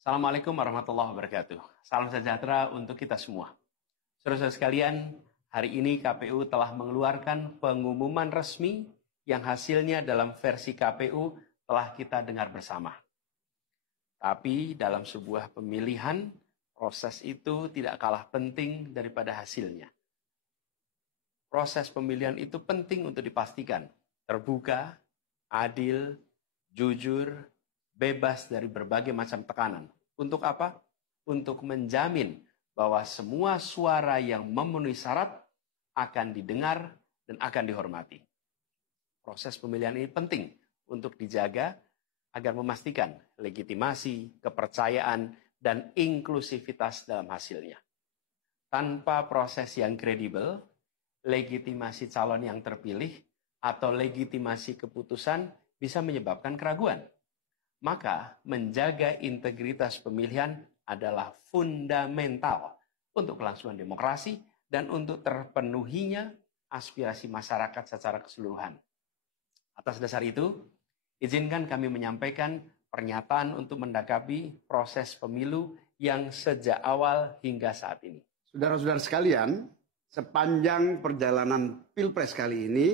Assalamualaikum warahmatullahi wabarakatuh. Salam sejahtera untuk kita semua. Saudara-saudara sekalian, hari ini KPU telah mengeluarkan pengumuman resmi yang hasilnya dalam versi KPU telah kita dengar bersama. Tapi dalam sebuah pemilihan, proses itu tidak kalah penting daripada hasilnya. Proses pemilihan itu penting untuk dipastikan terbuka, adil, jujur, bebas dari berbagai macam tekanan. Untuk apa? Untuk menjamin bahwa semua suara yang memenuhi syarat akan didengar dan akan dihormati. Proses pemilihan ini penting untuk dijaga agar memastikan legitimasi, kepercayaan, dan inklusivitas dalam hasilnya. Tanpa proses yang kredibel, legitimasi calon yang terpilih atau legitimasi keputusan bisa menyebabkan keraguan. Maka menjaga integritas pemilihan adalah fundamental untuk kelangsungan demokrasi dan untuk terpenuhinya aspirasi masyarakat secara keseluruhan. Atas dasar itu, izinkan kami menyampaikan pernyataan untuk mendakapi proses pemilu yang sejak awal hingga saat ini. Saudara-saudara sekalian, sepanjang perjalanan Pilpres kali ini,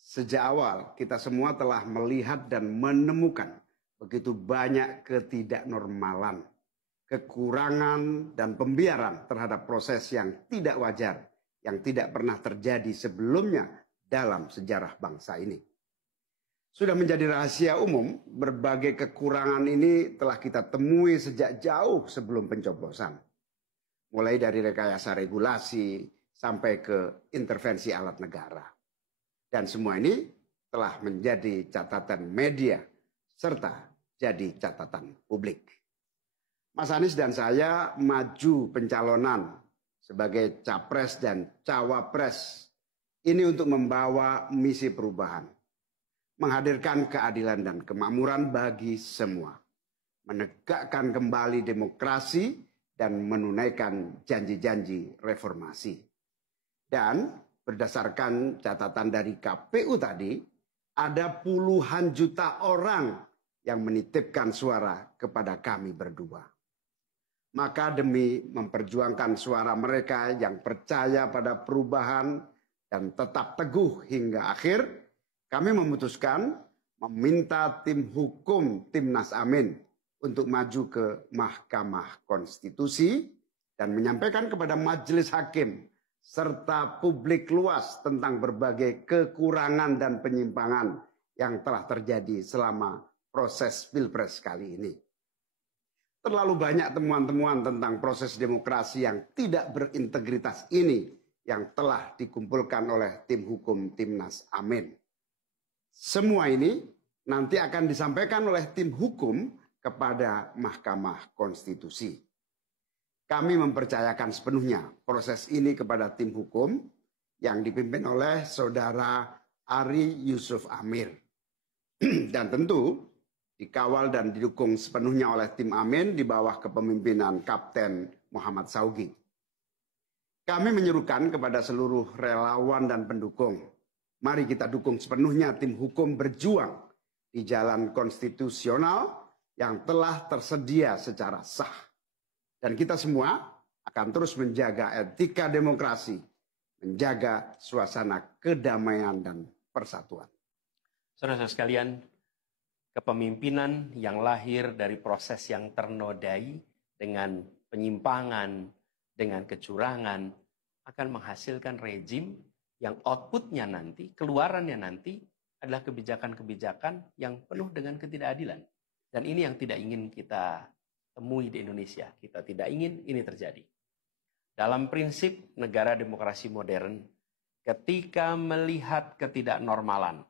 sejak awal kita semua telah melihat dan menemukan begitu banyak ketidaknormalan, kekurangan, dan pembiaran terhadap proses yang tidak wajar, yang tidak pernah terjadi sebelumnya dalam sejarah bangsa ini. Sudah menjadi rahasia umum, berbagai kekurangan ini telah kita temui sejak jauh sebelum pencoblosan. Mulai dari rekayasa regulasi sampai ke intervensi alat negara. Dan semua ini telah menjadi catatan media serta jadi catatan publik. Mas Anies dan saya maju pencalonan sebagai capres dan cawapres ini untuk membawa misi perubahan, menghadirkan keadilan dan kemakmuran bagi semua, menegakkan kembali demokrasi dan menunaikan janji-janji reformasi. Dan berdasarkan catatan dari KPU tadi, ada puluhan juta orang yang menitipkan suara kepada kami berdua. Maka demi memperjuangkan suara mereka yang percaya pada perubahan dan tetap teguh hingga akhir, kami memutuskan meminta tim hukum Timnas Amin untuk maju ke Mahkamah Konstitusi dan menyampaikan kepada majelis hakim serta publik luas tentang berbagai kekurangan dan penyimpangan yang telah terjadi selama proses Pilpres kali ini. Terlalu banyak temuan-temuan tentang proses demokrasi yang tidak berintegritas ini yang telah dikumpulkan oleh tim hukum Timnas Amin. Semua ini nanti akan disampaikan oleh tim hukum kepada Mahkamah Konstitusi. Kami mempercayakan sepenuhnya proses ini kepada tim hukum yang dipimpin oleh Saudara Ari Yusuf Amir. Dan tentu dikawal dan didukung sepenuhnya oleh tim Amin di bawah kepemimpinan Kapten Muhammad Saugi. Kami menyerukan kepada seluruh relawan dan pendukung, mari kita dukung sepenuhnya tim hukum berjuang di jalan konstitusional yang telah tersedia secara sah. Dan kita semua akan terus menjaga etika demokrasi, menjaga suasana kedamaian dan persatuan. Saudara-saudara sekalian, kepemimpinan yang lahir dari proses yang ternodai dengan penyimpangan, dengan kecurangan, akan menghasilkan rejim yang outputnya nanti, keluarannya nanti adalah kebijakan-kebijakan yang penuh dengan ketidakadilan. Dan ini yang tidak ingin kita temui di Indonesia. Kita tidak ingin ini terjadi. Dalam prinsip negara demokrasi modern, ketika melihat ketidaknormalan,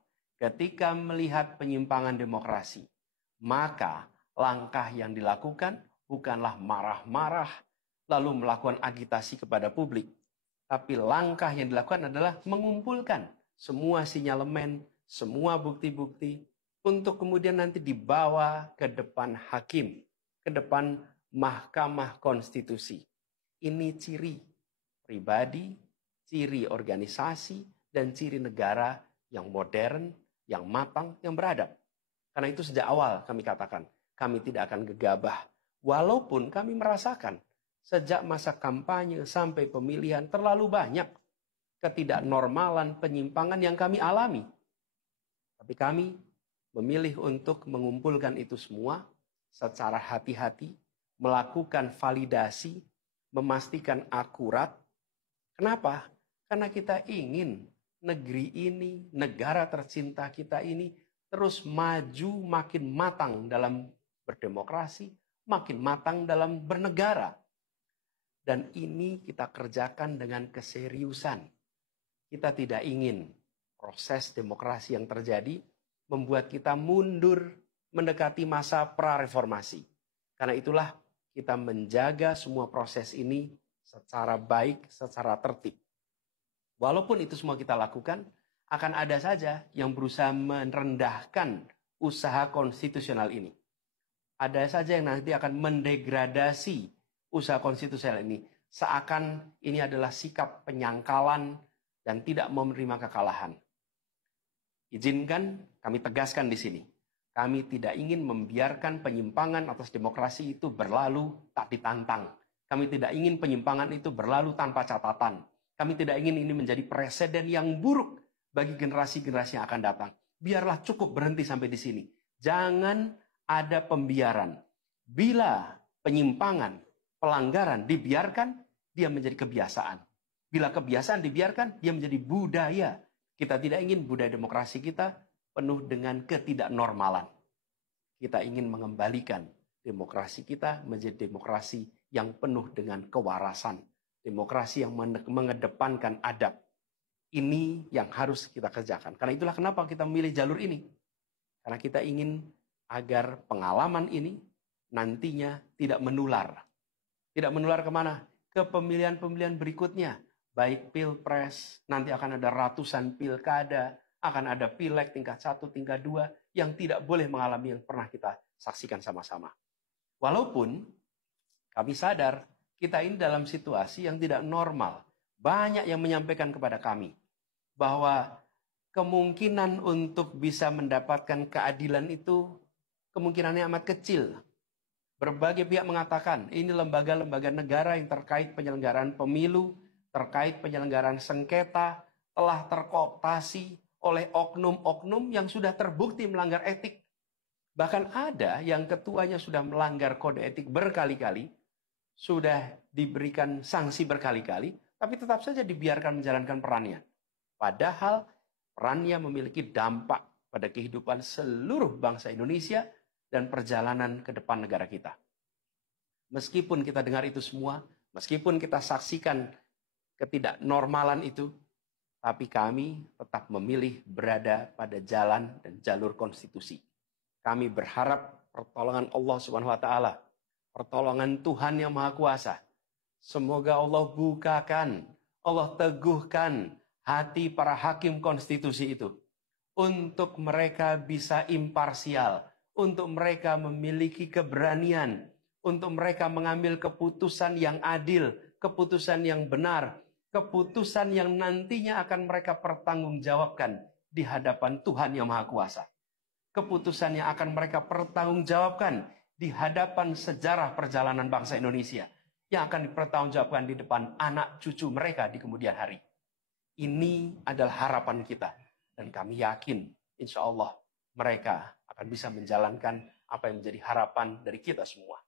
ketika melihat penyimpangan demokrasi, maka langkah yang dilakukan bukanlah marah-marah lalu melakukan agitasi kepada publik. Tapi langkah yang dilakukan adalah mengumpulkan semua sinyalemen, semua bukti-bukti untuk kemudian nanti dibawa ke depan hakim, ke depan Mahkamah Konstitusi. Ini ciri pribadi, ciri organisasi, dan ciri negara yang modern, yang matang, yang beradab. Karena itu sejak awal kami katakan, kami tidak akan gegabah Walaupun kami merasakan sejak masa kampanye sampai pemilihan terlalu banyak ketidaknormalan, penyimpangan yang kami alami. Tapi kami memilih untuk mengumpulkan itu semua secara hati-hati, melakukan validasi, memastikan akurat. Kenapa? Karena kita ingin negeri ini, negara tercinta kita ini terus maju makin matang dalam berdemokrasi, makin matang dalam bernegara. Dan ini kita kerjakan dengan keseriusan. Kita tidak ingin proses demokrasi yang terjadi membuat kita mundur mendekati masa prareformasi. Karena itulah kita menjaga semua proses ini secara baik, secara tertib. Walaupun itu semua kita lakukan, akan ada saja yang berusaha merendahkan usaha konstitusional ini. Ada saja yang nanti akan mendegradasi usaha konstitusional ini. Seakan ini adalah sikap penyangkalan dan tidak mau menerima kekalahan. Izinkan kami tegaskan di sini. Kami tidak ingin membiarkan penyimpangan atas demokrasi itu berlalu tak ditantang. Kami tidak ingin penyimpangan itu berlalu tanpa catatan. Kami tidak ingin ini menjadi presiden yang buruk bagi generasi-generasi yang akan datang. Biarlah cukup berhenti sampai di sini. Jangan ada pembiaran. Bila penyimpangan, pelanggaran dibiarkan, dia menjadi kebiasaan. Bila kebiasaan dibiarkan, dia menjadi budaya. Kita tidak ingin budaya demokrasi kita penuh dengan ketidaknormalan. Kita ingin mengembalikan demokrasi kita menjadi demokrasi yang penuh dengan kewarasan. Demokrasi yang mengedepankan adab. Ini yang harus kita kerjakan. Karena itulah kenapa kita memilih jalur ini. Karena kita ingin agar pengalaman ini nantinya tidak menular. Tidak menular kemana? Ke pemilihan-pemilihan berikutnya. Baik pilpres, nanti akan ada ratusan pilkada, akan ada pileg tingkat 1, tingkat 2, yang tidak boleh mengalami yang pernah kita saksikan sama-sama. Walaupun kami sadar, kita ini dalam situasi yang tidak normal. Banyak yang menyampaikan kepada kami, bahwa kemungkinan untuk bisa mendapatkan keadilan itu, kemungkinannya amat kecil. Berbagai pihak mengatakan, ini lembaga-lembaga negara yang terkait penyelenggaraan pemilu, terkait penyelenggaraan sengketa, telah terkooptasi oleh oknum-oknum yang sudah terbukti melanggar etik. Bahkan ada yang ketuanya sudah melanggar kode etik berkali-kali, sudah diberikan sanksi berkali-kali, tapi tetap saja dibiarkan menjalankan perannya. Padahal perannya memiliki dampak pada kehidupan seluruh bangsa Indonesia dan perjalanan ke depan negara kita. Meskipun kita dengar itu semua, meskipun kita saksikan ketidaknormalan itu, tapi kami tetap memilih berada pada jalan dan jalur konstitusi. Kami berharap pertolongan Allah Subhanahu wa taala, pertolongan Tuhan yang Maha Kuasa. Semoga Allah bukakan, Allah teguhkan hati para hakim konstitusi itu untuk mereka bisa imparsial, untuk mereka memiliki keberanian, untuk mereka mengambil keputusan yang adil, keputusan yang benar, keputusan yang nantinya akan mereka pertanggungjawabkan di hadapan Tuhan yang Maha Kuasa. Keputusan yang akan mereka pertanggungjawabkan di hadapan sejarah perjalanan bangsa Indonesia, yang akan dipertanggungjawabkan di depan anak cucu mereka di kemudian hari. Ini adalah harapan kita, dan kami yakin insya Allah mereka akan bisa menjalankan apa yang menjadi harapan dari kita semua.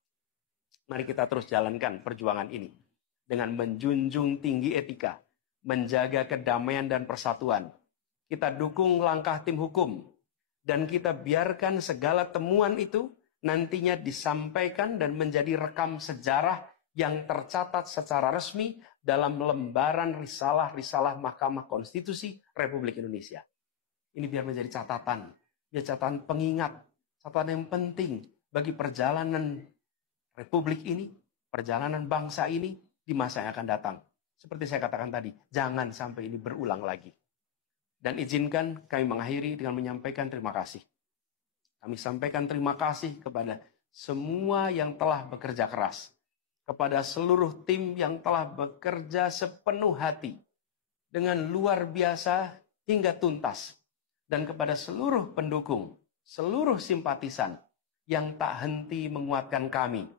Mari kita terus jalankan perjuangan ini dengan menjunjung tinggi etika, menjaga kedamaian dan persatuan. Kita dukung langkah tim hukum, dan kita biarkan segala temuan itu nantinya disampaikan dan menjadi rekam sejarah yang tercatat secara resmi dalam lembaran risalah-risalah Mahkamah Konstitusi Republik Indonesia. Ini biar menjadi catatan, biar catatan pengingat, catatan yang penting bagi perjalanan Republik ini, perjalanan bangsa ini di masa yang akan datang. Seperti saya katakan tadi, jangan sampai ini berulang lagi. Dan izinkan kami mengakhiri dengan menyampaikan terima kasih. Kami sampaikan terima kasih kepada semua yang telah bekerja keras, kepada seluruh tim yang telah bekerja sepenuh hati, dengan luar biasa hingga tuntas, dan kepada seluruh pendukung, seluruh simpatisan yang tak henti menguatkan kami